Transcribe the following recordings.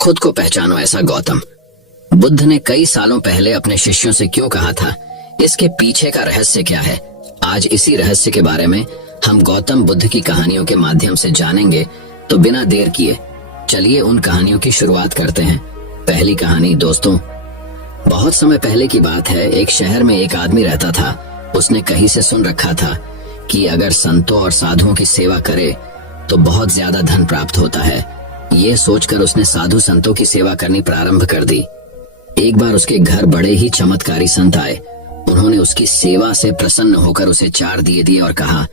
खुद को पहचानो ऐसा गौतम। बुद्ध ने कई सालों पहले अपने शिष्यों से क्यों कहा था, इसके पीछे का रहस्य क्या है? आज इसी रहस्य के बारे में हम गौतम बुद्ध की कहानियों के माध्यम से जानेंगे। तो बिना देर किए चलिए उन कहानियों की शुरुआत करते हैं। पहली कहानी दोस्तों, बहुत समय पहले की बात है। एक शहर में एक आदमी रहता था। उसने कहीं से सुन रखा था कि अगर संतों और साधुओं की सेवा करे तो बहुत ज्यादा धन प्राप्त होता है। ये सोचकर उसने साधु संतों की सेवा करनी प्रारंभ कर दी। एक बार उसके घर बड़े ही चमत्कारी संत आए। उन्होंने उसकी सेवा से प्रसन्न होकर उसे 4 दिए दिए और कहा,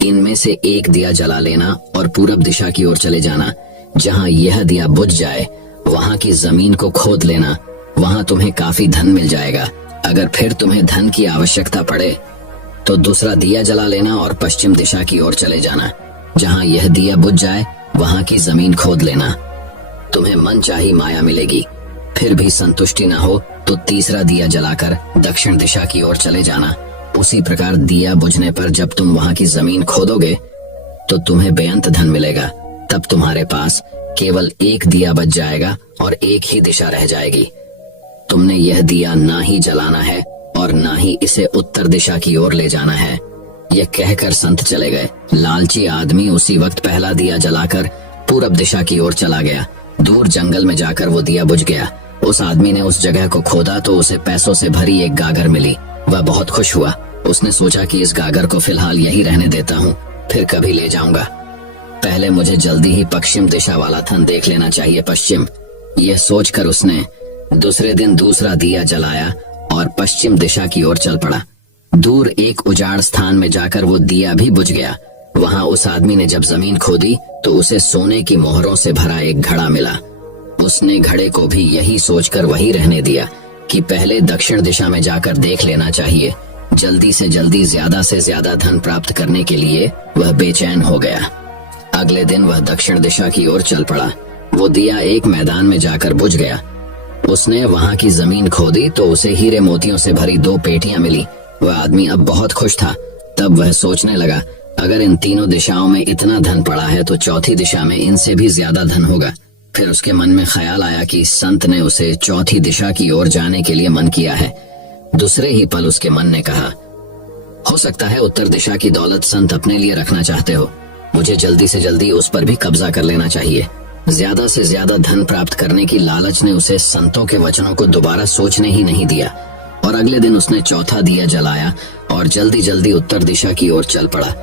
इनमें से एक दिया जला लेना और पूरब दिशा की ओर चले जाना। जहां यह दिया बुझ जाए वहां की जमीन को खोद लेना, वहां तुम्हें काफी धन मिल जाएगा। अगर फिर तुम्हें धन की आवश्यकता पड़े तो दूसरा दिया जला लेना और पश्चिम दिशा की ओर चले जाना। जहां यह दिया बुझ जाए वहां की जमीन खोद लेना, तुम्हें मनचाही माया मिलेगी। फिर भी संतुष्टि न हो तो तीसरा दिया जलाकर दक्षिण दिशा की ओर चले जाना। उसी प्रकार दिया बुझने पर जब तुम वहां की जमीन खोदोगे तो तुम्हें बेअंत धन मिलेगा। तब तुम्हारे पास केवल एक दिया बच जाएगा और एक ही दिशा रह जाएगी। तुमने यह दिया ना ही जलाना है और ना ही इसे उत्तर दिशा की ओर ले जाना है। यह कहकर संत चले गए। लालची आदमी उसी वक्त पहला दिया जलाकर पूरब दिशा की ओर चला गया। दूर जंगल में जाकर वो दिया बुझ गया। उस आदमी ने उस जगह को खोदा तो उसे पैसों से भरी एक गागर मिली। वह बहुत खुश हुआ। उसने सोचा कि इस गागर को फिलहाल यही रहने देता हूँ, फिर कभी ले जाऊंगा। पहले मुझे जल्दी ही पश्चिम दिशा वाला थन देख लेना चाहिए। पश्चिम, यह सोचकर उसने दूसरे दिन दूसरा दिया जलाया और पश्चिम दिशा की ओर चल पड़ा। दूर एक उजाड़ स्थान में जाकर वो दिया भी बुझ गया। वहां उस आदमी ने जब जमीन खोदी तो उसे सोने की मोहरों से भरा एक घड़ा मिला। उसने घड़े को भी यही सोचकर वही रहने दिया कि पहले दक्षिण दिशा में जाकर देख लेना चाहिए। जल्दी से जल्दी ज्यादा से ज्यादा धन प्राप्त करने के लिए वह बेचैन हो गया। अगले दिन वह दक्षिण दिशा की ओर चल पड़ा। वो दिया एक मैदान में जाकर बुझ गया। उसने वहां की जमीन खोदी तो उसे हीरे मोतियों से भरी 2 पेटियां मिली। वह आदमी अब बहुत खुश था। तब वह सोचने लगा, अगर इन तीनों दिशाओं में इतना धन पड़ा है तो चौथी दिशा में इनसे भी ज्यादा धन होगा। फिर उसके मन में ख्याल आया कि संत ने उसे चौथी दिशा की ओर जाने के लिए मन किया है। दूसरे ही पल उसके मन ने कहा, हो सकता है उत्तर दिशा की दौलत संत अपने लिए रखना चाहते हो। मुझे जल्दी से जल्दी उस पर भी कब्जा कर लेना चाहिए। ज्यादा से ज्यादा धन प्राप्त करने की लालच ने उसे संतों के वचनों को दोबारा सोचने ही नहीं दिया और अगले दिन उसने चौथा दिया जलाया और जल्दी जल्दी उत्तर दिशा की ओर चल पड़ा।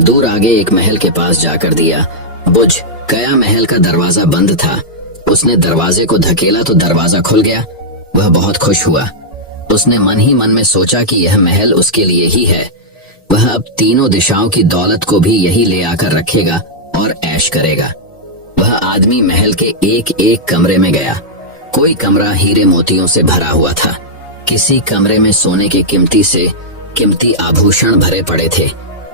दूर आगे एक महल के पास जाकर दिया बुझ गया। महल का दरवाजा बंद था। उसने दरवाजे को धकेला तो दरवाजा खुल गया। वह बहुत खुश हुआ। उसने मन ही मन में सोचा कि यह महल उसके लिए ही है। वह अब तीनों दिशाओं की दौलत को भी यही ले आकर रखेगा और ऐश करेगा। वह आदमी महल के एक एक कमरे में गया। कोई कमरा हीरे मोतियों से भरा हुआ था। किसी कमरे में सोने के कीमती आभूषण भरे पड़े थे।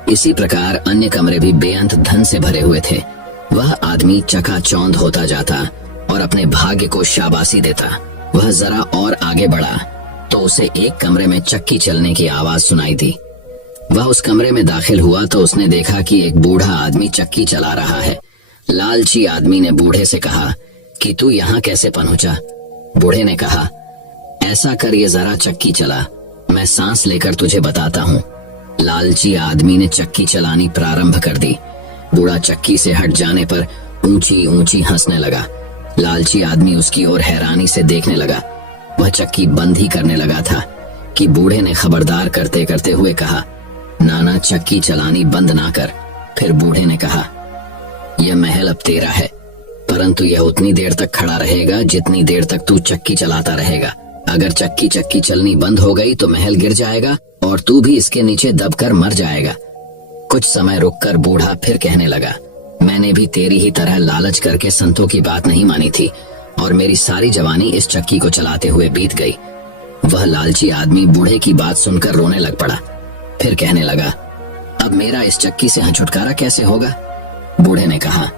इसी प्रकार अन्य कमरे भी बेअंत धन से भरे हुए थे। वह आदमी चकाचौंध होता जाता और अपने भाग्य को शाबाशी देता। वह जरा और आगे बढ़ा तो उसे एक कमरे में चक्की चलने की आवाज सुनाई दी। वह उस कमरे में दाखिल हुआ तो उसने देखा कि एक बूढ़ा आदमी चक्की चला रहा है। लालची आदमी ने बूढ़े से कहा कि तू यहाँ कैसे पहुंचा? बूढ़े ने कहा, ऐसा कर ये जरा चक्की चला, मैं सांस लेकर तुझे बताता हूँ। लालची आदमी ने चक्की चलानी प्रारंभ कर दी। बूढ़ा चक्की से हट जाने पर ऊंची ऊंची हंसने लगा। लालची आदमी उसकी ओर हैरानी से देखने लगा। वह चक्की बंद ही करने लगा था कि बूढ़े ने खबरदार करते करते हुए कहा, नाना चक्की चलानी बंद ना कर। फिर बूढ़े ने कहा, यह महल अब तेरा है, परंतु यह उतनी देर तक खड़ा रहेगा जितनी देर तक तू चक्की चलाता रहेगा। अगर चक्की चलनी बंद हो गई तो महल गिर जाएगा और तू भी इसके नीचे दबकर मर जाएगा। कुछ समय रुककर बूढ़ा फिर कहने लगा, मैंने भी तेरी ही तरह लालच करके संतों की बात नहीं मानी थी और मेरी सारी जवानी इस चक्की को चलाते हुए बीत गई। वह लालची आदमी बूढ़े की बात सुनकर रोने लग पड़ा। फिर कहने लगा, अब मेरा इस चक्की से छुटकारा कैसे होगा? बूढ़े ने कहा,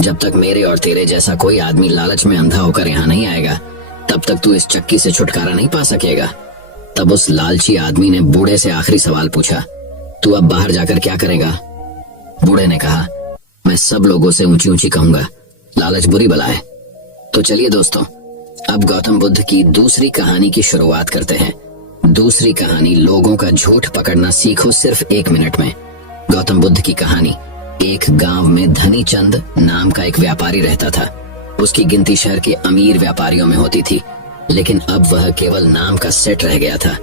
जब तक मेरे और तेरे जैसा कोई आदमी लालच में अंधा होकर यहाँ नहीं आएगा तब तक तू इस चक्की से छुटकारा नहीं पा सकेगा। तब उस लालची आदमी ने बूढ़े से आखिरी सवाल पूछा, तू अब बाहर जाकर क्या करेगा? बूढ़े ने कहा, मैं सब लोगों से ऊंची ऊंची कहूंगा, लालच बुरी बला है। तो चलिए दोस्तों, अब गौतम बुद्ध की दूसरी कहानी की शुरुआत करते हैं। दूसरी कहानी, लोगों का झूठ पकड़ना सीखो सिर्फ 1 मिनट में। गौतम बुद्ध की कहानी। एक गांव में धनी चंद नाम का एक व्यापारी रहता था। उसकी गिनती शहर के अमीर व्यापारियों में होती थी, लेकिन अब वह केवल नाम का सेट रह गया था।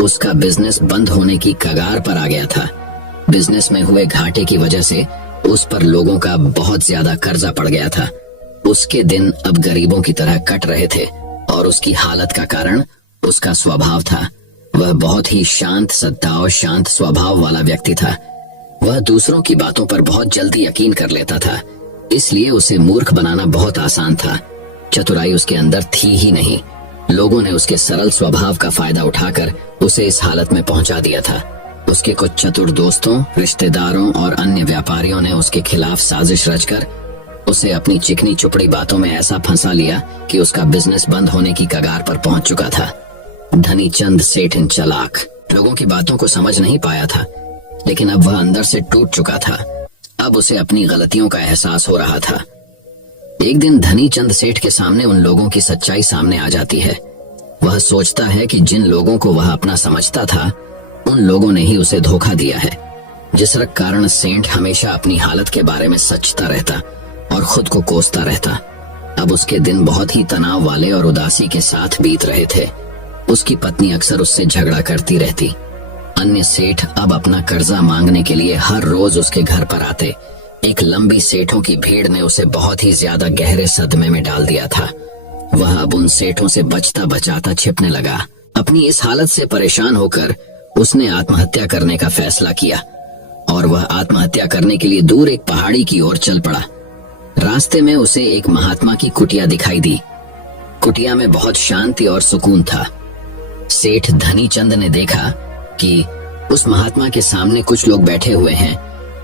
उसका बिजनेस बंद होने की कगार पर आ गया था। बिजनेस में हुए घाटे की वजह से उस पर लोगों का बहुत ज्यादा कर्जा पड़ गया था। उसके दिन अब गरीबों की तरह कट रहे थे और उसकी हालत का कारण उसका स्वभाव था। वह बहुत ही शांत सत्ता और शांत स्वभाव वाला व्यक्ति था। वह दूसरों की बातों पर बहुत जल्दी यकीन कर लेता था, इसलिए उसे मूर्ख बनाना बहुत आसान था। चतुराई उसके अंदर थी ही नहीं। लोगों ने उसके सरल स्वभाव का फायदा उठाकर उसे इस हालत में पहुंचा दिया था। उसके कुछ चतुर दोस्तों, रिश्तेदारों और अन्य व्यापारियों ने उसके खिलाफ साजिश रचकर उसे अपनी चिकनी चुपड़ी बातों में ऐसा फंसा लिया कि उसका बिजनेस बंद होने की कगार पर पहुंच चुका था। धनी चंद सेठ चालाक लोगों की बातों को समझ नहीं पाया था, लेकिन अब वह अंदर से टूट चुका था। अब उसे अपनी गलतियों का एहसास हो रहा था। एक दिन धनी चंद सेठ के सामने उन लोगों की सच्चाई सामने आ जाती है। वह सोचता है कि जिन लोगों को वह अपना समझता था, उन लोगों ने ही उसे धोखा दिया है, जिस कारण सेठ हमेशा अपनी हालत के बारे में सोचता रहता और खुद को कोसता रहता। अब उसके दिन बहुत ही तनाव वाले और उदासी के साथ बीत रहे थे। उसकी पत्नी अक्सर उससे झगड़ा करती रहती। अन्य सेठ अब अपना कर्जा मांगने के लिए हर रोज उसके घर पर आते। एक लंबी सेठों की भीड़ ने उसे बहुत ही ज्यादा गहरे सदमे में डाल दिया था। वह अब उन सेठों से बचता बचाता छिपने लगा। अपनी इस हालत से परेशान होकर उसने आत्महत्या करने का फैसला किया और वह आत्महत्या करने के लिए दूर एक पहाड़ी की ओर चल पड़ा। रास्ते में उसे एक महात्मा की कुटिया दिखाई दी। कुटिया में बहुत शांति और सुकून था। सेठ धनी चंद ने देखा कि उस महात्मा के सामने कुछ लोग बैठे हुए हैं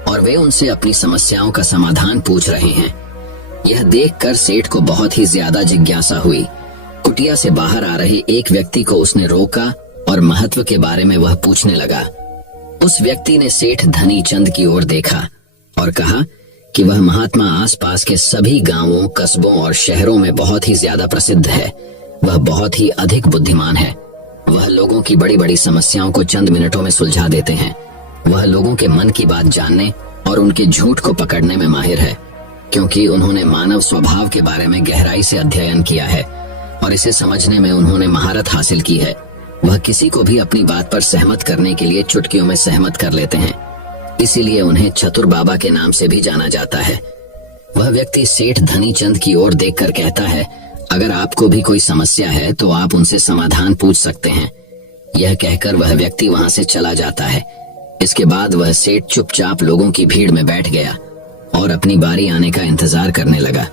और वे उनसे अपनी समस्याओं का समाधान पूछ रहे हैं। यह देखकर सेठ को बहुत ही ज्यादा जिज्ञासा हुई। कुटिया से बाहर आ रहे एक व्यक्ति को उसने रोका और महत्व के बारे में वह पूछने लगा। उस व्यक्ति ने सेठ धनी चंद की ओर देखा और कहा कि वह महात्मा आसपास के सभी गांवों, कस्बों और शहरों में बहुत ही ज्यादा प्रसिद्ध है। वह बहुत ही अधिक बुद्धिमान है। वह लोगों की बड़ी बड़ी समस्याओं को चंद मिनटों में सुलझा देते हैं। वह लोगों के मन की बात जानने और उनके झूठ को पकड़ने में माहिर है, क्योंकि उन्होंने मानव स्वभाव के बारे में गहराई से अध्ययन किया है और इसे समझने में उन्होंने महारत हासिल की है। वह किसी को भी अपनी बात पर सहमत करने के लिए चुटकियों में सहमत कर लेते हैं, इसीलिए उन्हें चतुर बाबा के नाम से भी जाना जाता है। वह व्यक्ति सेठ धनी चंद की ओर देखकर कहता है, अगर आपको भी कोई समस्या है तो आप उनसे समाधान पूछ सकते हैं। यह कहकर वह व्यक्ति वहां से चला जाता है। इसके बाद वह सेठ चुपचाप लोगों की भीड़ में बैठ गया और अपनी बारी आने का इंतजार करने लगा।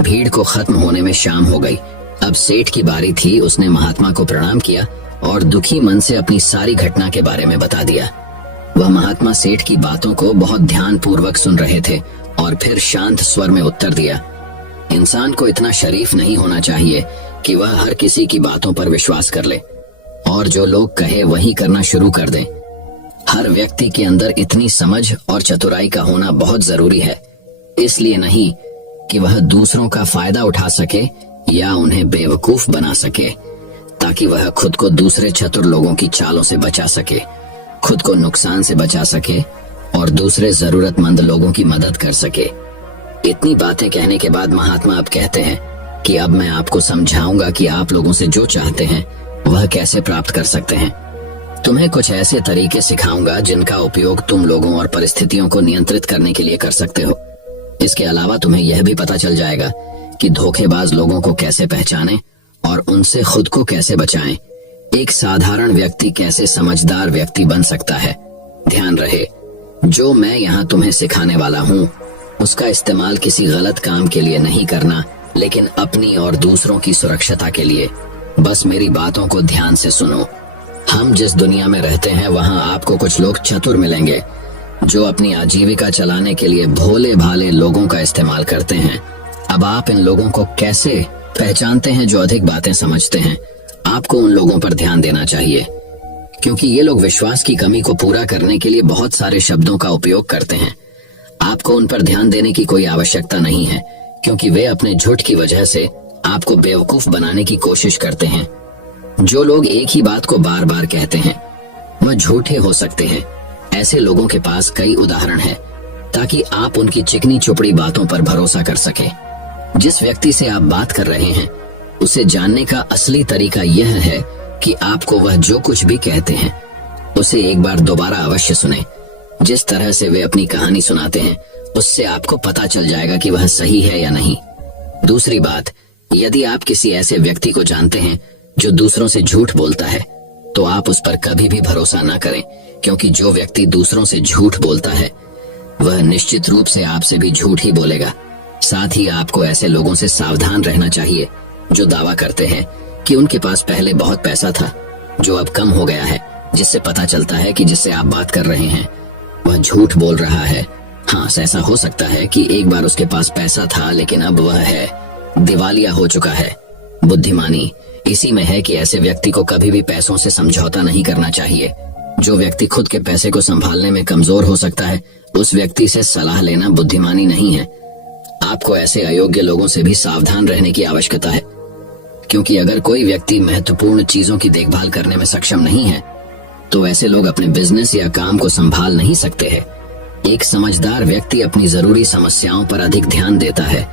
भीड़ को खत्म होने में शाम हो गई। अब सेठ की बारी थी। उसने महात्मा को प्रणाम किया और दुखी मन से अपनी सारी घटना के बारे में बता दिया। वह महात्मा सेठ की बातों को बहुत ध्यान पूर्वक सुन रहे थे और फिर शांत स्वर में उत्तर दिया। इंसान को इतना शरीफ नहीं होना चाहिए कि वह हर किसी की बातों पर विश्वास कर ले और जो लोग कहे वही करना शुरू कर दे। हर व्यक्ति के अंदर इतनी समझ और चतुराई का होना बहुत जरूरी है, इसलिए नहीं कि वह दूसरों का फायदा उठा सके या उन्हें बेवकूफ बना सके, ताकि वह खुद को दूसरे चतुर लोगों की चालों से बचा सके, खुद को नुकसान से बचा सके और दूसरे जरूरतमंद लोगों की मदद कर सके। इतनी बातें कहने के बाद महात्मा अब कहते हैं कि अब मैं आपको समझाऊंगा कि आप लोगों से जो चाहते हैं वह कैसे प्राप्त कर सकते हैं। तुम्हें कुछ ऐसे तरीके सिखाऊंगा जिनका उपयोग तुम लोगों और परिस्थितियों को नियंत्रित करने के लिए कर सकते हो। इसके अलावा तुम्हें यह भी पता चल जाएगा कि धोखेबाज लोगों को कैसे पहचानें और उनसे खुद को कैसे बचाएं। एक साधारण व्यक्ति कैसे समझदार व्यक्ति बन सकता है। ध्यान रहे, जो मैं यहाँ तुम्हें सिखाने वाला हूँ उसका इस्तेमाल किसी गलत काम के लिए नहीं करना, लेकिन अपनी और दूसरों की सुरक्षता के लिए। बस मेरी बातों को ध्यान से सुनो। हम जिस दुनिया में रहते हैं वहाँ आपको कुछ लोग चतुर मिलेंगे जो अपनी आजीविका चलाने के लिए भोले भाले लोगों का इस्तेमाल करते हैं। अब आप इन लोगों को कैसे पहचानते हैं जो अधिक बातें समझते हैं? आपको उन लोगों पर ध्यान देना चाहिए, क्योंकि ये लोग विश्वास की कमी को पूरा करने के लिए बहुत सारे शब्दों का उपयोग करते हैं। आपको उन पर ध्यान देने की कोई आवश्यकता नहीं है, क्योंकि वे अपने झूठ की वजह से आपको बेवकूफ बनाने की कोशिश करते हैं। जो लोग एक ही बात को बार बार कहते हैं वह झूठे हो सकते हैं। ऐसे लोगों के पास कई उदाहरण हैं ताकि आप उनकी चिकनी चुपड़ी बातों पर भरोसा कर सकें। जिस व्यक्ति से आप बात कर रहे हैं उसे जानने का असली तरीका यह है कि आपको वह जो कुछ भी कहते हैं उसे एक बार दोबारा अवश्य सुने। जिस तरह से वे अपनी कहानी सुनाते हैं उससे आपको पता चल जाएगा कि वह सही है या नहीं। दूसरी बात, यदि आप किसी ऐसे व्यक्ति को जानते हैं जो दूसरों से झूठ बोलता है तो आप उस पर कभी भी भरोसा न करें, क्योंकि जो व्यक्ति दूसरों से झूठ बोलता है वह निश्चित रूप से आपसे भी झूठ ही बोलेगा। साथ ही आपको ऐसे लोगों से सावधान रहना चाहिए जो दावा करते हैं कि उनके पास पहले बहुत पैसा था जो अब कम हो गया है, जिससे पता चलता है कि जिससे आप बात कर रहे हैं वह झूठ बोल रहा है। हाँ, ऐसा हो सकता है कि एक बार उसके पास पैसा था लेकिन अब वह है दिवालिया हो चुका है। बुद्धिमानी इसी में है कि ऐसे व्यक्ति को कभी भी पैसों से समझौता नहीं करना चाहिए। जो व्यक्ति खुद के पैसे को संभालने में कमजोर हो सकता है उस व्यक्ति से सलाह लेना बुद्धिमानी नहीं है। आपको ऐसे अयोग्य लोगों से भी सावधान रहने की आवश्यकता है, क्योंकि अगर कोई व्यक्ति महत्वपूर्ण चीजों की देखभाल करने में सक्षम नहीं है तो ऐसे लोग अपने बिजनेस या काम को संभाल नहीं सकते हैं। एक समझदार व्यक्ति अपनी जरूरी समस्याओं पर अधिक ध्यान देता है,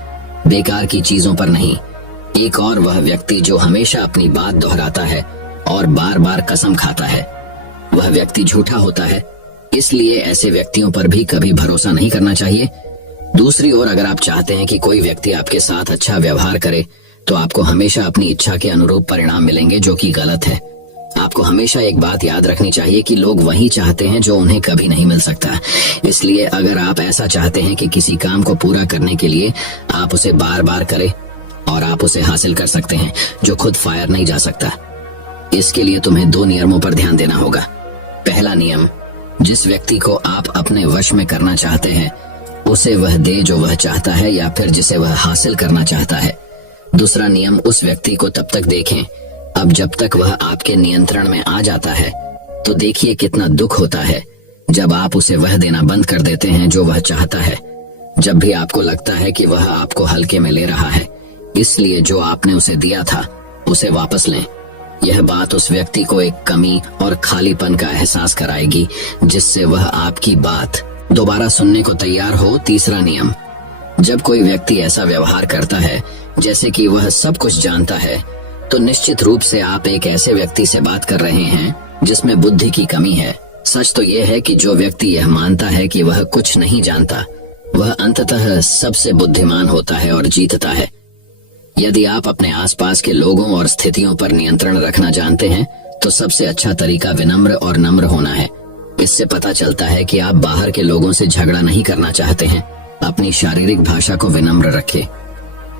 बेकार की चीजों पर नहीं। एक और वह व्यक्ति जो हमेशा अपनी बात दोहराता है और बार बार कसम खाता है वह व्यक्ति झूठा होता है। इसलिए ऐसे व्यक्तियों पर भी कभी भरोसा नहीं करना चाहिए। दूसरी ओर, अगर आप चाहते हैं कि कोई व्यक्ति आपके साथ अच्छा व्यवहार करे तो आपको हमेशा अपनी इच्छा के अनुरूप परिणाम मिलेंगे, जो कि गलत है। आपको हमेशा एक बात याद रखनी चाहिए कि लोग वही चाहते हैं जो उन्हें कभी नहीं मिल सकता। इसलिए अगर आप ऐसा चाहते हैं कि किसी काम को पूरा करने के लिए आप उसे बार बार करें और आप उसे हासिल कर सकते हैं जो खुद फायर नहीं जा सकता। इसके लिए तुम्हें 2 नियमों पर ध्यान देना होगा। पहला नियम, जिस व्यक्ति को आप अपने वश में करना चाहते हैं उसे वह दे जो वह चाहता है या फिर जिसे वह हासिल करना चाहता है। दूसरा नियम, उस व्यक्ति को तब तक देखें अब जब तक वह आपके नियंत्रण में आ जाता है। तो देखिए कितना दुख होता है जब आप उसे वह देना बंद कर देते हैं जो वह चाहता है, जब भी आपको लगता है कि वह आपको हल्के में ले रहा है। इसलिए जो आपने उसे दिया था उसे वापस लें। यह बात उस व्यक्ति को एक कमी और खालीपन का एहसास कराएगी जिससे वह आपकी बात दोबारा सुनने को तैयार हो। तीसरा नियम, जब कोई व्यक्ति ऐसा व्यवहार करता है जैसे कि वह सब कुछ जानता है तो निश्चित रूप से आप एक ऐसे व्यक्ति से बात कर रहे हैं जिसमें बुद्धि की कमी है। सच तो यह है कि जो व्यक्ति यह मानता है कि वह कुछ नहीं जानता वह अंततः सबसे बुद्धिमान होता है और जीतता है। यदि आप अपने आसपास के लोगों और स्थितियों पर नियंत्रण रखना जानते हैं तो सबसे अच्छा तरीका विनम्र और नम्र होना है। इससे पता चलता है कि आप बाहर के लोगों से झगड़ा नहीं करना चाहते हैं। अपनी शारीरिक भाषा को विनम्र रखें।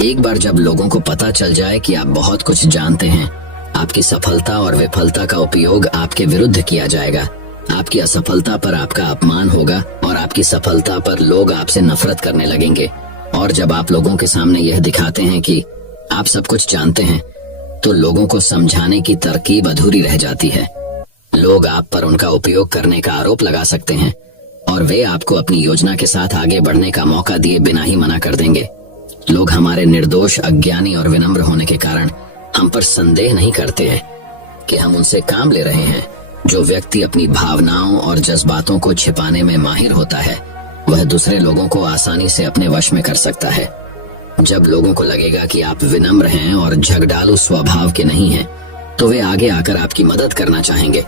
एक बार जब लोगों को पता चल जाए कि आप बहुत कुछ जानते हैं, आपकी सफलता और विफलता का उपयोग आपके विरुद्ध किया जाएगा। आपकी असफलता पर आपका अपमान होगा और आपकी सफलता पर लोग आपसे नफरत करने लगेंगे। और जब आप लोगों के सामने यह दिखाते हैं कि आप सब कुछ जानते हैं तो लोगों को समझाने की तरकीब अधूरी रह जाती है। लोग आप पर उनका उपयोग करने का आरोप लगा सकते हैं और वे आपको अपनी योजना के साथ आगे बढ़ने का मौका दिए बिना ही मना कर देंगे। लोग हमारे निर्दोष, अज्ञानी और विनम्र होने के कारण हम पर संदेह नहीं करते हैं कि हम उनसे काम ले रहे हैं। जो व्यक्ति अपनी भावनाओं और जज्बातों को छिपाने में माहिर होता है वह दूसरे लोगों को आसानी से अपने वश में कर सकता है। जब लोगों को लगेगा कि आप विनम्र हैं और झगड़ालू स्वभाव के नहीं हैं, तो वे आगे आकर आपकी मदद करना चाहेंगे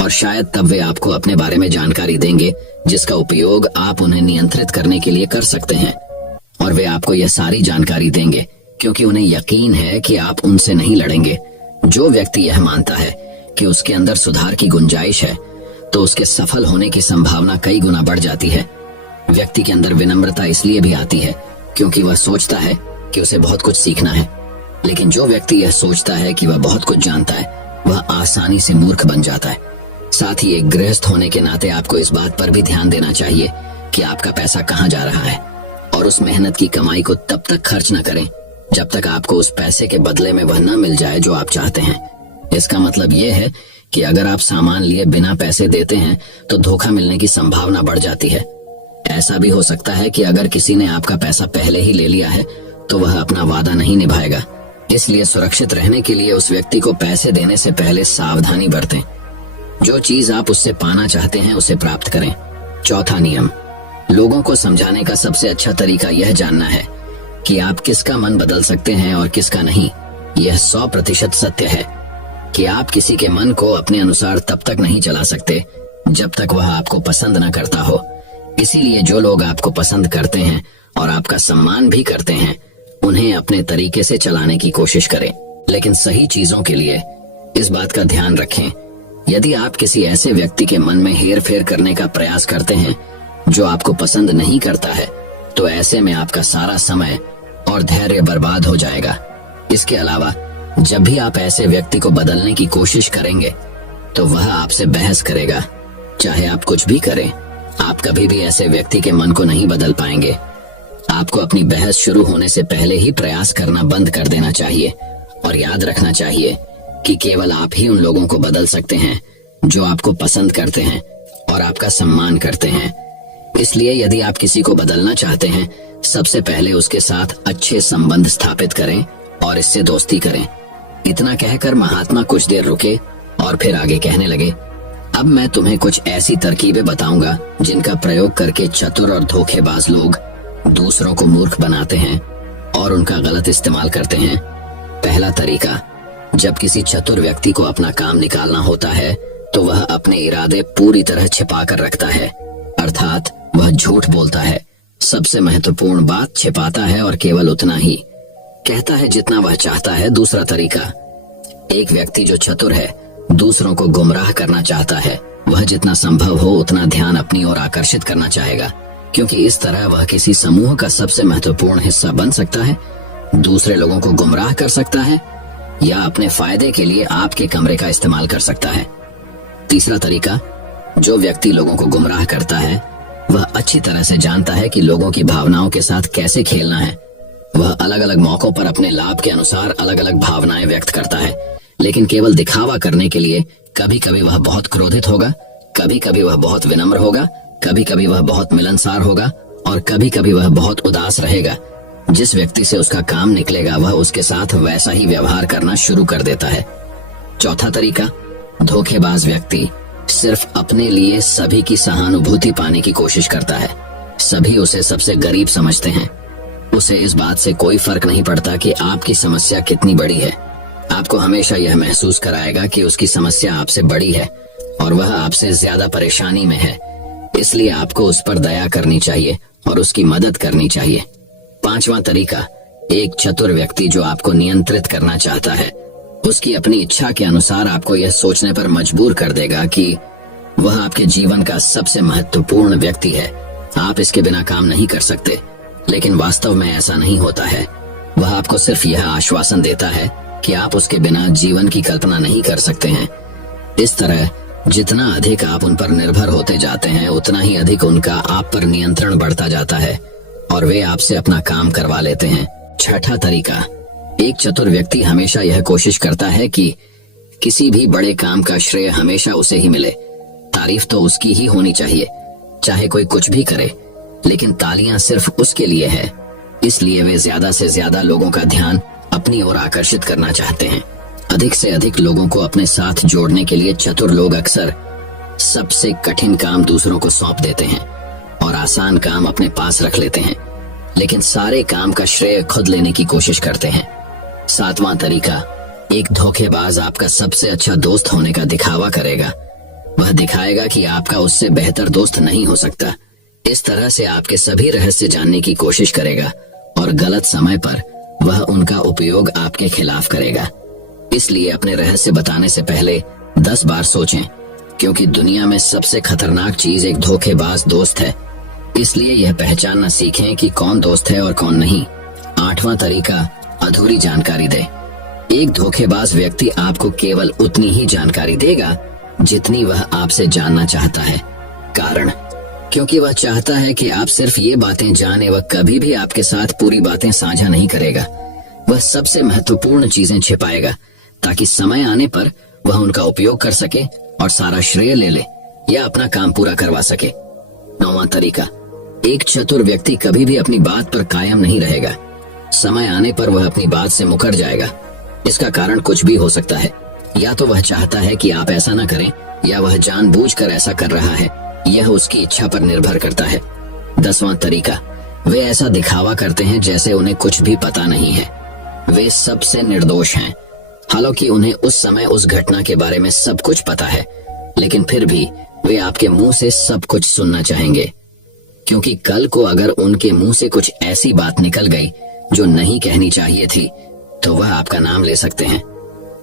और शायद तब वे आपको अपने बारे में जानकारी देंगे जिसका उपयोग आप उन्हें नियंत्रित करने के लिए कर सकते हैं। और वे आपको यह सारी जानकारी देंगे क्योंकि उन्हें यकीन है कि आप उनसे नहीं लड़ेंगे। जो व्यक्ति यह मानता है कि उसके अंदर सुधार की गुंजाइश है तो उसके सफल होने की संभावना कई गुना बढ़ जाती है। व्यक्ति के अंदर विनम्रता इसलिए भी आती है क्योंकि वह सोचता है कि उसे बहुत कुछ सीखना है, लेकिन जो व्यक्ति यह सोचता है कि वह बहुत कुछ जानता है वह आसानी से मूर्ख बन जाता है। साथ ही एक गृहस्थ होने के नाते आपको इस बात पर भी ध्यान देना चाहिए कि आपका पैसा कहाँ जा रहा है और उस मेहनत की कमाई को तब तक खर्च न करें जब तक आपको उस पैसे के बदले में वह न मिल जाए जो आप चाहते हैं। इसका मतलब यह है कि अगर आप सामान लिए बिना पैसे देते हैं तो धोखा मिलने की संभावना बढ़ जाती है। ऐसा भी हो सकता है कि अगर किसी ने आपका पैसा पहले ही ले लिया है तो वह अपना वादा नहीं निभाएगा। इसलिए सुरक्षित रहने के लिए उस व्यक्ति को पैसे देने से पहले सावधानी बरतें। जो चीज आप उससे पाना चाहते हैं उसे प्राप्त करें। चौथा नियम, लोगों को समझाने का सबसे अच्छा तरीका यह जानना है कि आप किसका मन बदल सकते हैं और किसका नहीं। यह 100% सत्य है कि आप किसी के मन को अपने अनुसार तब तक नहीं चला सकते जब तक वह आपको पसंद न करता हो। इसीलिए जो लोग आपको पसंद करते हैं और आपका सम्मान भी करते हैं, उन्हें अपने तरीके से चलाने की कोशिश करें। लेकिन सही चीजों के लिए इस बात का ध्यान रखें, यदि आप किसी ऐसे व्यक्ति के मन में हेर फेर करने का प्रयास करते हैं जो आपको पसंद नहीं करता है, तो ऐसे में आपका सारा समय और धैर्य बर्बाद हो जाएगा। इसके अलावा जब भी आप ऐसे व्यक्ति को बदलने की कोशिश करेंगे तो वह आपसे बहस करेगा। चाहे आप कुछ भी करें, आप कभी भी ऐसे व्यक्ति के मन को नहीं बदल पाएंगे। आपको अपनी बहस शुरू होने से पहले ही प्रयास करना बंद कर देना चाहिए और याद रखना चाहिए कि केवल आप ही उन लोगों को बदल सकते हैं जो आपको पसंद करते हैं और आपका सम्मान करते हैं। इसलिए यदि आप किसी को बदलना चाहते हैं, सबसे पहले उसके साथ अच्छे संबंध स्थापित करें और इससे दोस्ती करें। इतना कहकर महात्मा कुछ देर रुके और फिर आगे कहने लगे, अब मैं तुम्हें कुछ ऐसी तरकीबें बताऊंगा जिनका प्रयोग करके चतुर और धोखेबाज लोग दूसरों को मूर्ख बनाते हैं और उनका गलत इस्तेमाल करते हैं। पहला तरीका, जब किसी चतुर व्यक्ति को अपना काम निकालना होता है तो वह अपने इरादे पूरी तरह छिपा कर रखता है, अर्थात वह झूठ बोलता है। सबसे महत्वपूर्ण बात छिपाता है और केवल उतना ही कहता है जितना वह चाहता है। दूसरा तरीका, एक व्यक्ति जो चतुर है दूसरों को गुमराह करना चाहता है। वह जितना संभव हो उतना ध्यान अपनी ओर आकर्षित करना चाहेगा, क्योंकि इस तरह वह किसी समूह का सबसे महत्वपूर्ण हिस्सा बन सकता है, दूसरे लोगों को गुमराह कर सकता है या अपने फायदे के लिए आपके कमरे का इस्तेमाल कर सकता है। तीसरा तरीका, जो व्यक्ति लोगों को गुमराह करता है वह अच्छी तरह से जानता है कि लोगों की भावनाओं के साथ कैसे खेलना है। वह अलग अलग मौकों पर अपने लाभ के अनुसार अलग अलग भावनाएं व्यक्त करता है, लेकिन केवल दिखावा करने के लिए। कभी कभी वह बहुत क्रोधित होगा, कभी कभी वह बहुत विनम्र होगा, कभी कभी वह बहुत मिलनसार होगा और कभी कभी वह बहुत उदास रहेगा। जिस व्यक्ति से उसका काम निकलेगा वह उसके साथ वैसा ही व्यवहार करना शुरू कर देता है। चौथा तरीका, धोखेबाज व्यक्ति सिर्फ अपने लिए सभी की सहानुभूति पाने की कोशिश करता है। सभी उसे सबसे गरीब समझते हैं। उसे इस बात से कोई फर्क नहीं पड़ता कि आपकी समस्या कितनी बड़ी है। आपको हमेशा यह महसूस कराएगा कि उसकी समस्या आपसे बड़ी है और वह आपसे ज्यादा परेशानी में है। इसलिए आपको उस पर दया करनी चाहिए और उसकी मदद करनी चाहिए। पांचवा तरीका, एक चतुर व्यक्ति जो आपको नियंत्रित करना चाहता है, उसकी अपनी इच्छा के अनुसार आपको यह सोचने पर मजबूर कर देगा कि वह आपके जीवन का सबसे महत्वपूर्ण व्यक्ति है। आप इसके बिना काम नहीं कर सकते, लेकिन वास्तव में ऐसा नहीं होता है। वह आपको सिर्फ यह आश्वासन देता है कि आप उसके बिना जीवन की कल्पना नहीं कर सकते हैं। इस तरह जितना अधिक आप उन पर निर्भर होते जाते हैं, उतना ही अधिक उनका आप पर नियंत्रण बढ़ता जाता है और वे आपसे अपना काम करवा लेते हैं। छठा तरीका, एक चतुर व्यक्ति हमेशा यह कोशिश करता है कि किसी भी बड़े काम का श्रेय हमेशा उसे ही मिले। तारीफ तो उसकी ही होनी चाहिए, चाहे कोई कुछ भी करे, लेकिन तालियां सिर्फ उसके लिए है। इसलिए वे ज्यादा से ज्यादा लोगों का ध्यान अपनी ओर आकर्षित करना चाहते हैं। अधिक से अधिक लोगों को अपने साथ जोड़ने के लिए चतुर लोग अक्सर सबसे कठिन काम दूसरों को सौंप देते हैं और आसान काम अपने पास रख लेते हैं, लेकिन सारे काम का श्रेय खुद लेने की कोशिश करते हैं। सातवां तरीका, एक धोखेबाज आपका सबसे अच्छा दोस्त होने का दिखावा करेगा। वह दिखाएगा कि आपका उससे बेहतर दोस्त नहीं हो सकता। इस तरह से आपके सभी रहस्य जानने की कोशिश करेगा और गलत समय पर वह उनका उपयोग आपके खिलाफ करेगा। इसलिए अपने रहस्य बताने से पहले 10 बार सोचें, क्योंकि दुनिया में सबसे खतरनाक चीज एक धोखेबाज दोस्त है। इसलिए यह पहचानना सीखें कि कौन दोस्त है और कौन नहीं। आठवां तरीका, अधूरी जानकारी दे। एक धोखेबाज व्यक्ति आपको केवल उतनी ही जानकारी देगा जितनी वह आपसे जानना चाहता है। कारण, क्योंकि वह चाहता है कि आप सिर्फ ये बातें जाने, वह कभी भी आपके साथ पूरी बातें साझा नहीं करेगा। वह सबसे महत्वपूर्ण चीजें छिपाएगा ताकि समय आने पर वह उनका उपयोग कर सके और सारा श्रेय ले ले या अपना काम पूरा करवा सके। नौवां तरीका, एक चतुर व्यक्ति कभी भी अपनी बात पर कायम नहीं रहेगा। समय आने पर वह अपनी बात से मुकर जाएगा। इसका कारण कुछ भी हो सकता है। या तो वह चाहता है कि आप ऐसा न करें, या वह जानबूझकर ऐसा कर रहा है। यह उसकी इच्छा पर निर्भर करता है। 10वां तरीका, वे ऐसा दिखावा करते हैं जैसे उन्हें कुछ भी पता नहीं है। वे सबसे निर्दोष हैं, हालांकि उन्हें उस समय उस घटना के बारे में सब कुछ पता है, लेकिन फिर भी वे आपके मुंह से सब कुछ सुनना चाहेंगे, क्योंकि कल को अगर उनके मुंह से कुछ ऐसी बात निकल गई जो नहीं कहनी चाहिए थी, तो वह आपका नाम ले सकते हैं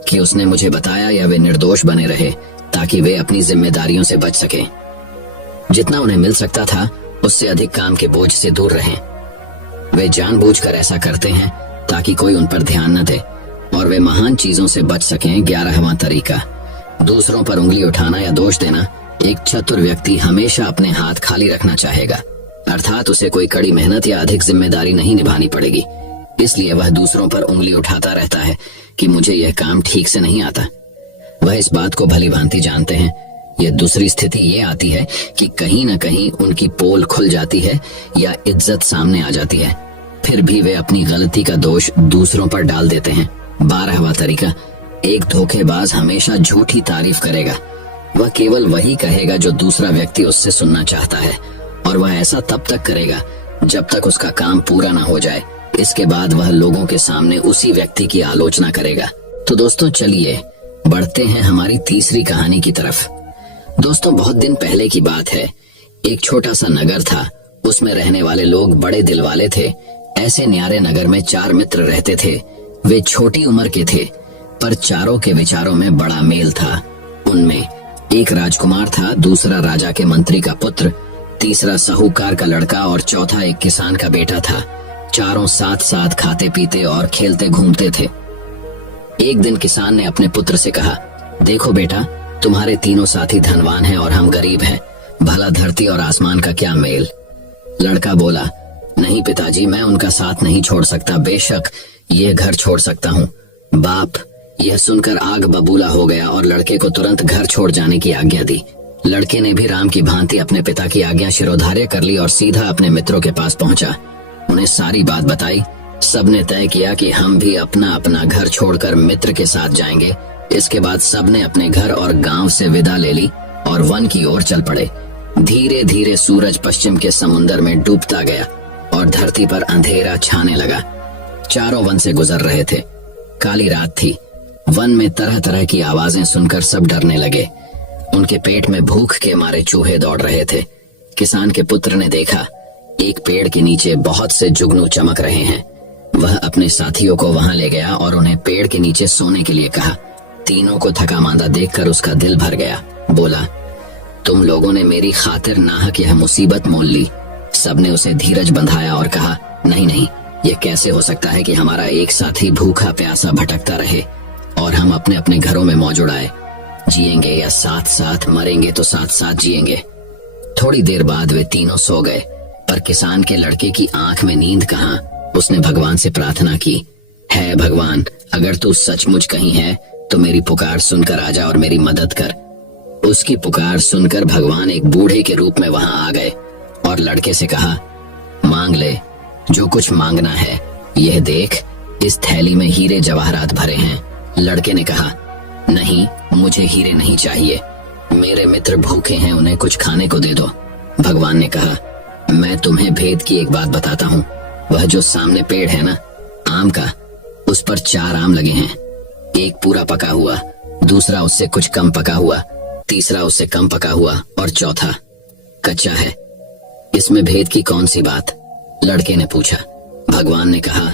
कि उसने मुझे बताया, या वे निर्दोष बने रहे ताकि वे अपनी जिम्मेदारियों से बच सकें। जितना उन्हें मिल सकता था उससे अधिक काम के बोझ से दूर रहें। वे जानबूझकर ऐसा करते हैं ताकि कोई उन पर ध्यान न दे और वे महान चीजों से बच सकें। 11वां तरीका, दूसरों पर उंगली उठाना या दोष देना। एक चतुर व्यक्ति हमेशा अपने हाथ खाली रखना चाहेगा, अर्थात उसे कोई कड़ी मेहनत या अधिक जिम्मेदारी नहीं निभानी पड़ेगी। इसलिए वह दूसरों पर उंगली उठाता रहता है कि मुझे यह काम ठीक से नहीं आता। वह इस बात को भली भांति जानते हैं। यह दूसरी स्थिति ये आती है कि कहीं न कहीं उनकी पोल खुल जाती है या इज्जत सामने आ जाती है, फिर भी वे अपनी गलती का दोष दूसरों पर डाल देते हैं। 12वां तरीका, एक धोखेबाज हमेशा झूठी तारीफ करेगा। वह केवल वही कहेगा जो दूसरा व्यक्ति उससे सुनना चाहता है, और वह ऐसा तब तक करेगा जब तक उसका काम पूरा ना हो जाए। इसके बाद वह लोगों के सामने उसी व्यक्ति की आलोचना करेगा। तो दोस्तों, चलिए बढ़ते हैं हमारी तीसरी कहानी की तरफ। दोस्तों, बहुत दिन पहले की बात है। एक छोटा सा नगर था। उसमें रहने वाले लोग बड़े दिल वाले थे। ऐसे न्यारे नगर में 4 मित्र रहते थे। वे छोटी उम्र के थे, पर चारों के विचारों में बड़ा मेल था। उनमें एक राजकुमार था, दूसरा राजा के मंत्री का पुत्र, तीसरा साहूकार का लड़का और चौथा एक किसान का बेटा था। चारों साथ साथ खाते पीते और खेलते घूमते थे। एक दिन किसान ने अपने पुत्र से कहा, देखो बेटा, तुम्हारे तीनों साथी धनवान हैं और हम गरीब हैं। भला धरती और आसमान का क्या मेल। लड़का बोला, नहीं पिताजी, मैं उनका साथ नहीं छोड़ सकता। बेशक यह घर छोड़ सकता हूँ। बाप यह सुनकर आग बबूला हो गया और लड़के को तुरंत घर छोड़ जाने की आज्ञा दी। लड़के ने भी राम की भांति अपने पिता की आज्ञा शिरोधार्य कर ली और सीधा अपने मित्रों के पास पहुंचा। उन्हें सारी बात बताई। सबने तय किया कि हम भी अपना अपना घर छोड़कर मित्र के साथ जाएंगे। इसके बाद सबने अपने घर और गांव से विदा ले ली और वन की ओर चल पड़े। धीरे धीरे सूरज पश्चिम के समुंदर में डूबता गया और धरती पर अंधेरा छाने लगा। चारों वन से गुजर रहे थे। काली रात थी। वन में तरह तरह की आवाजें सुनकर सब डरने लगे। उनके पेट में भूख के मारे चूहे दौड़ रहे थे। किसान के पुत्र ने देखा, एक पेड़ के नीचे बहुत से जुगनू चमक रहे हैं। वह अपने साथियों को वहां ले गया और उन्हें पेड़ के नीचे सोने के लिए कहा। तीनों को थका मांदा देखकर उसका दिल भर गया। बोला, तुम लोगों ने मेरी खातिर नाहक यह मुसीबत मोल ली। सबने उसे धीरज बंधाया और कहा, नहीं नहीं, यह कैसे हो सकता है कि हमारा एक साथी भूखा प्यासा भटकता रहे और हम अपने अपने घरों में मौज उड़ाए। जिएंगे या साथ साथ, मरेंगे तो साथ साथ जिएंगे। थोड़ी देर बाद वे तीनों सो गए, पर किसान के लड़के की आंख में नींद कहाँ। उसने भगवान से प्रार्थना की, है भगवान, अगर तू सचमुच कहीं है तो मेरी पुकार सुनकर आजा और मेरी मदद कर। उसकी पुकार सुनकर भगवान एक बूढ़े के रूप में वहां आ गए और लड़के से कहा, मांग ले जो कुछ मांगना है। यह देख, इस थैली में हीरे जवाहरात भरे हैं। लड़के ने कहा, नहीं, मुझे हीरे नहीं चाहिए। मेरे मित्र भूखे हैं, उन्हें कुछ खाने को दे दो। भगवान ने कहा, मैं तुम्हें भेद की एक बात बताता हूँ। वह जो सामने पेड़ है ना, आम का, उस पर 4 आम लगे हैं। एक पूरा पका हुआ, दूसरा उससे कुछ कम पका हुआ, तीसरा उससे कम पका हुआ और चौथा कच्चा है। इसमें भेद की कौन सी बात? लड़के ने पूछा। भगवान ने कहा,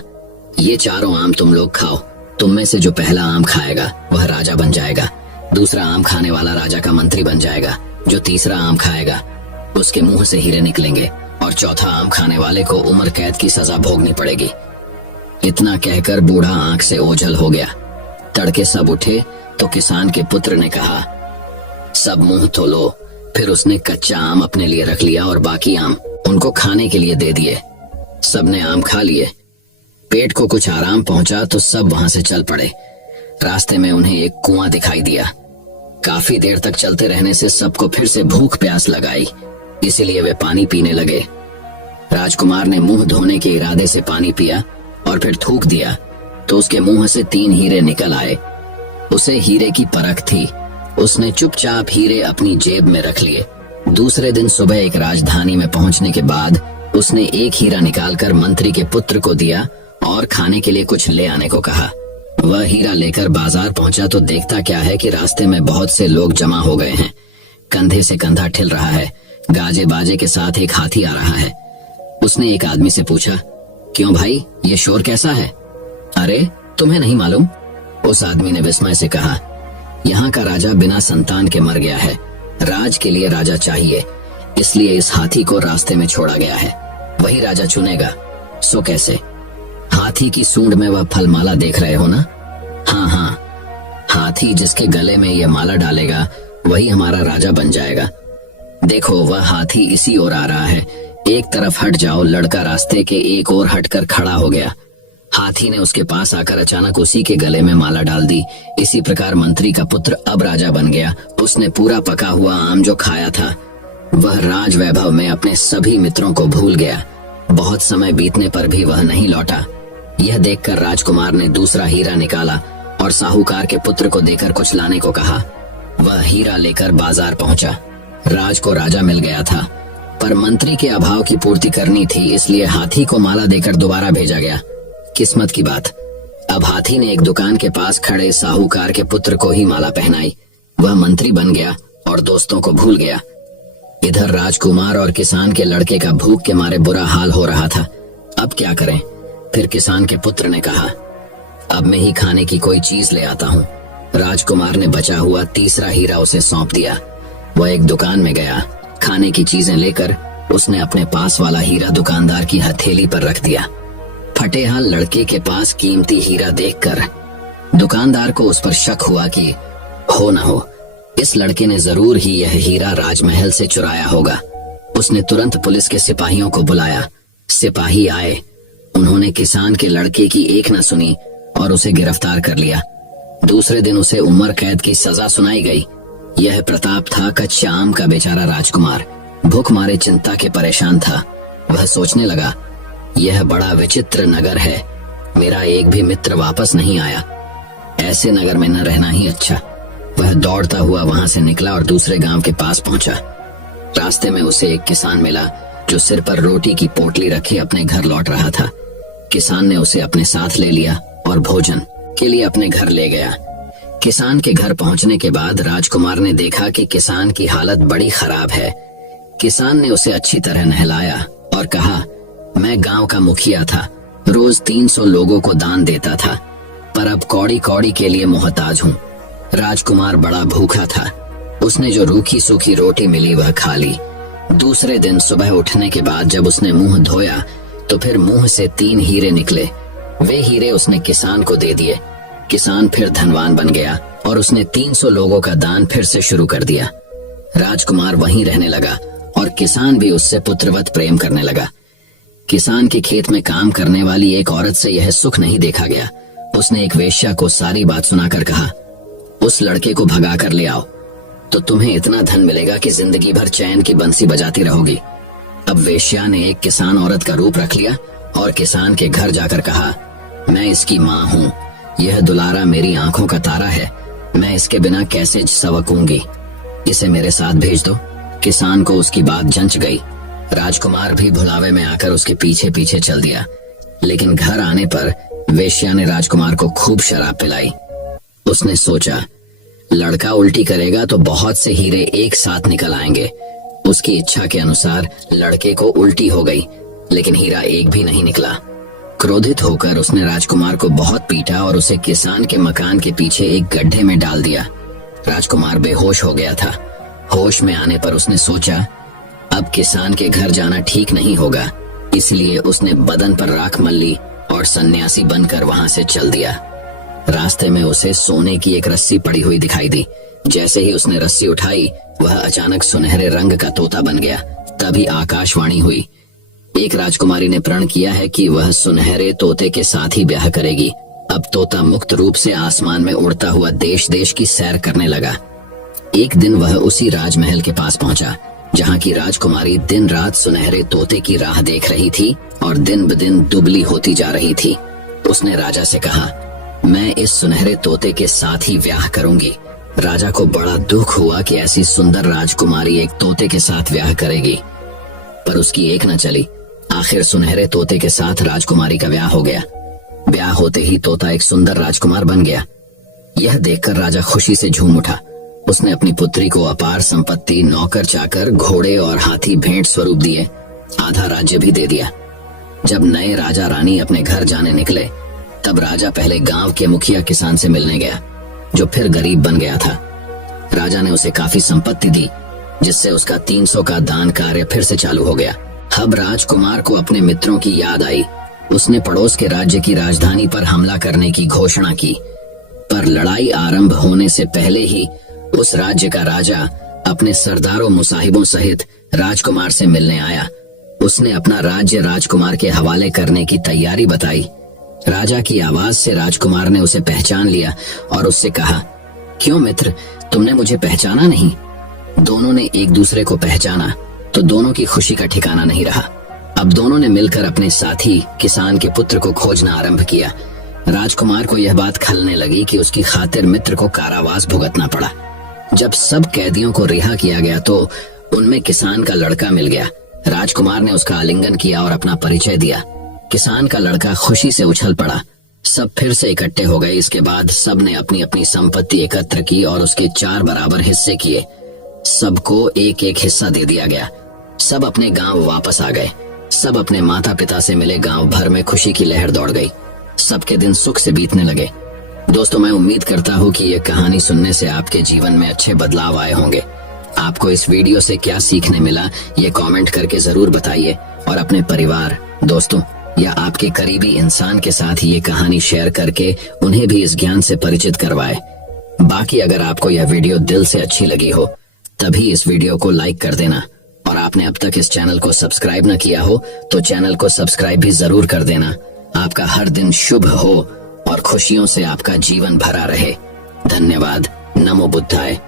ये चारों आम तुम लोग खाओ। तुम में से जो पहला आम खाएगा वह राजा बन जाएगा। दूसरा आम खाने वाला राजा का मंत्री बन जाएगा। जो तीसरा आम खाएगा उसके मुंह से हीरे निकलेंगे और चौथा आम खाने वाले को उम्र कैद की सजा भोगनी पड़ेगी। इतना कहकर बूढ़ा आंख से ओझल हो गया। तड़के सब उठे तो किसान के पुत्र ने कहा, सब मुंह तो लो। फिर उसने कच्चा आम अपने लिए रख लिया और बाकी आम उनको खाने के लिए दे दिए। सबने आम खा लिए। पेट को कुछ आराम पहुंचा तो सब वहां से चल पड़े। रास्ते में उन्हें एक कुआं दिखाई दिया। काफी देर तक चलते रहने से सबको फिर से भूख प्यास लगाई, इसलिए वे पानी पीने लगे। राजकुमार ने मुंह धोने के इरादे से पानी पिया और फिर थूक दिया तो उसके मुंह से 3 हीरे निकल आए। उसे हीरे की परख थी। उसने चुपचाप हीरे अपनी जेब में रख लिए। दूसरे दिन सुबह एक राजधानी में पहुंचने के बाद उसने एक हीरा निकालकर मंत्री के पुत्र को दिया और खाने के लिए कुछ ले आने को कहा। वह हीरा लेकर बाजार पहुंचा तो देखता क्या है कि रास्ते में बहुत से लोग जमा हो गए हैं। कंधे से कंधा ठिल रहा है। गाजे बाजे के साथ एक हाथी आ रहा है। उसने एक आदमी से पूछा, क्यों भाई, ये शोर कैसा है? अरे तुम्हें नहीं मालूम? उस आदमी ने विस्मय से कहा, यहाँ का राजा बिना संतान के मर गया है। राज के लिए राजा चाहिए, इसलिए इस हाथी को रास्ते में छोड़ा गया है। वही राजा चुनेगा। सो कैसे? हाथी की सूंड में वह फलमाला देख रहे हो ना? हाँ हाँ, हाथी जिसके गले में यह माला डालेगा वही हमारा राजा बन जाएगा। देखो वह हाथी इसी ओर आ रहा है, एक तरफ हट जाओ। लड़का रास्ते के एक ओर हटकर खड़ा हो गया। हाथी ने उसके पास आकर अचानक उसी के गले में माला डाल दी। इसी प्रकार मंत्री का पुत्र अब राजा बन गया। उसने पूरा पका हुआ आम जो खाया था वह राज वैभव में अपने सभी मित्रों को भूल गया। बहुत समय बीतने पर भी वह नहीं लौटा। यह देखकर राजकुमार ने दूसरा हीरा निकाला और साहूकार के पुत्र को देकर कुछ लाने को कहा। वह हीरा लेकर बाजार पहुंचा। राज को राजा मिल गया था, पर मंत्री के अभाव की पूर्ति करनी थी, इसलिए हाथी को माला देकर दोबारा भेजा गया। किस्मत की बात, अब हाथी ने एक दुकान के पास खड़े साहूकार के पुत्र को ही माला पहनाई। वह मंत्री बन गया और दोस्तों को भूल गया। इधर राजकुमार और किसान के लड़के का भूख के मारे बुरा हाल हो रहा था। अब क्या करें? फिर किसान के पुत्र ने कहा, अब मैं ही खाने की कोई चीज ले आता हूँ। राजकुमार ने बचा हुआ तीसरा हीरा उसे सौंप दिया। वह एक दुकान में गया। खाने की चीजें लेकर उसने अपने पास वाला हीरा दुकानदार की हथेली पर रख दिया। फटेहाल लड़के के पास कीमती हीरा देखकर दुकानदार को उस पर शक हुआ कि हो न हो इस लड़के ने जरूर ही यह हीरा राजमहल से चुराया होगा। उसने तुरंत पुलिस के सिपाहियों को बुलाया। सिपाही आए। उन्होंने किसान के लड़के की एक न सुनी और उसे गिरफ्तार कर लिया। दूसरे दिन उसे उम्र कैद की सजा सुनाई गई। यह प्रताप था कच्चा आम का बेचारा राजकुमार। भूख मारे चिंता के परेशान था। वह सोचने लगा, यह बड़ा विचित्र नगर है। मेरा एक भी मित्र वापस नहीं आया। ऐसे नगर में न रहना ही अच्छा। वह दौड़ता हुआ वहां से निकला और दूसरे गांव के पास पहुंचा। रास्ते में उसे एक किसान मिला जो सिर पर रोटी की पोटली रखे अपने घर लौट रहा था। किसान ने उसे अपने साथ ले लिया और भोजन के लिए अपने घर ले गया। किसान के घर पहुंचने के बाद राजकुमार ने देखा कि किसान की हालत बड़ी खराब है। किसान ने उसे अच्छी तरह नहलाया और कहा, मैं गांव का मुखिया था, रोज 300 लोगों को दान देता था, पर अब कौड़ी कौड़ी के लिए मोहताज हूँ। राजकुमार बड़ा भूखा था। उसने जो रूखी सूखी रोटी मिली वह खा ली। दूसरे दिन सुबह उठने के बाद जब उसने मुंह धोया तो फिर मुंह से 3 हीरे निकले। वे हीरे उसने किसान को दे दिए। किसान फिर धनवान बन गया और उसने 300 लोगों का दान फिर से शुरू कर दिया। राजकुमार वहीं रहने लगा और किसान भी उससे पुत्रवत प्रेम करने लगा। किसान के खेत में काम करने वाली एक औरत से यह सुख नहीं देखा गया। उसने एक वेश्या को सारी बात सुनाकर कहा, उस लड़के को भगा कर ले आओ तो तुम्हें इतना धन मिलेगा कि जिंदगी भर चैन की बंसी बजाती रहोगी। अब वेश्या ने एक किसान औरत का रूप रख लिया और किसान के घर जाकर कहा, मैं इसकी माँ हूँ। यह दुलारा मेरी आंखों का तारा है। मैं इसके बिना कैसे सवकूंगी। इसे मेरे साथ भेज दो। किसान को उसकी बात जंच गई। राजकुमार भी भुलावे में आकर उसके पीछे पीछे चल दिया। लेकिन घर आने पर वेश्या ने राजकुमार को खूब शराब पिलाई। उसने सोचा, लड़का उल्टी करेगा तो बहुत से हीरे एक साथ निकल आएंगे। उसकी इच्छा के अनुसार लड़के को उल्टी हो गई, लेकिन हीरा एक भी नहीं निकला। क्रोधित होकर उसने राजकुमार को बहुत पीटा और उसे किसान के मकान के पीछे एक गड्ढे में डाल दिया। राजकुमार बेहोश हो गया था। होश में आने पर उसने सोचा, अब किसान के घर जाना ठीक नहीं होगा, इसलिए उसने बदन पर राख मल ली और सन्यासी बनकर वहां से चल दिया। रास्ते में उसे सोने की एक रस्सी पड़ी हुई दिखाई दी। जैसे ही उसने रस्सी उठाई वह अचानक सुनहरे रंग का तोता बन गया। तभी आकाशवाणी हुई, एक राजकुमारी ने प्रण किया है कि वह सुनहरे तोते के साथ ही ब्याह करेगी। अब तोता मुक्त रूप से आसमान में उड़ता हुआ देश देश की सैर करने लगा। एक दिन वह उसी राजमहल के पास पहुंचा जहां की राजकुमारी दिन रात सुनहरे तोते की राह देख रही थी और दिन ब दिन दुबली होती जा रही थी। उसने राजा से कहा, मैं इस सुनहरे तोते के साथ ही ब्याह करूंगी। राजा को बड़ा दुख हुआ कि ऐसी सुंदर राजकुमारी एक तोते के साथ ब्याह करेगी, पर उसकी एक न चली। आखिर सुनहरे तोते के साथ राजकुमारी का ब्याह हो गया। ब्याह होते ही तोता एक सुंदर राजकुमार बन गया। यह देखकर राजा खुशी से झूम उठा। उसने अपनी पुत्री को अपार संपत्ति, नौकर चाकर, घोड़े और हाथी भेंट स्वरूप दिए। आधा राज्य भी दे दिया। जब नए राजा रानी अपने घर जाने निकले, तब राजा पहले गांव के मुखिया किसान से मिलने गया, जो फिर गरीब बन गया था। राजा ने उसे काफी संपत्ति दी, जिससे उसका 300 का दान कार्य फिर से चालू हो गया। अब राजकुमार को अपने मित्रों की याद आई। उसने पड़ोस के राज्य की राजधानी पर हमला करने की घोषणा की, पर लड़ाई आरंभ होने से पहले ही उस राज्य का राजा अपने सरदारों मुसाहिबों सहित राजकुमार से मिलने आया। उसने अपना राज्य राजकुमार के हवाले करने की तैयारी बताई। राजा की आवाज से राजकुमार ने उसे पहचान लिया और उससे कहा, क्यों मित्र, तुमने मुझे पहचाना नहीं? दोनों ने एक दूसरे को पहचाना तो दोनों की खुशी का ठिकाना नहीं रहा। अब दोनों ने मिलकर अपने साथी किसान के पुत्र को खोजना आरंभ किया। राजकुमार को यह बात खलने लगी कि उसकी खातिर मित्र को कारावास भुगतना पड़ा। जब सब कैदियों को रिहा किया गया तो उनमें किसान का लड़का मिल गया। राजकुमार ने उसका आलिंगन किया और अपना परिचय दिया। किसान का लड़का खुशी से उछल पड़ा। सब फिर से इकट्ठे हो गए। इसके बाद सब ने अपनी अपनी संपत्ति एकत्र की और उसके 4 बराबर हिस्से किए। सबको एक एक हिस्सा दे दिया गया। सब अपने गांव वापस आ गए। सब अपने माता पिता से मिले। गांव भर में खुशी की लहर दौड़ गई। सबके दिन सुख से बीतने लगे। दोस्तों, मैं उम्मीद करता हूँ कि ये कहानी सुनने से आपके जीवन में अच्छे बदलाव आए होंगे। आपको इस वीडियो से क्या सीखने मिला, ये कमेंट करके जरूर बताइए और अपने परिवार, दोस्तों या आपके करीबी इंसान के साथ ये कहानी शेयर करके उन्हें भी इस ज्ञान से परिचित करवाए। बाकी अगर आपको यह वीडियो दिल से अच्छी लगी हो, तभी इस वीडियो को लाइक कर देना, और आपने अब तक इस चैनल को सब्सक्राइब न किया हो तो चैनल को सब्सक्राइब भी जरूर कर देना। आपका हर दिन शुभ हो और खुशियों से आपका जीवन भरा रहे। धन्यवाद। नमो बुद्धाय।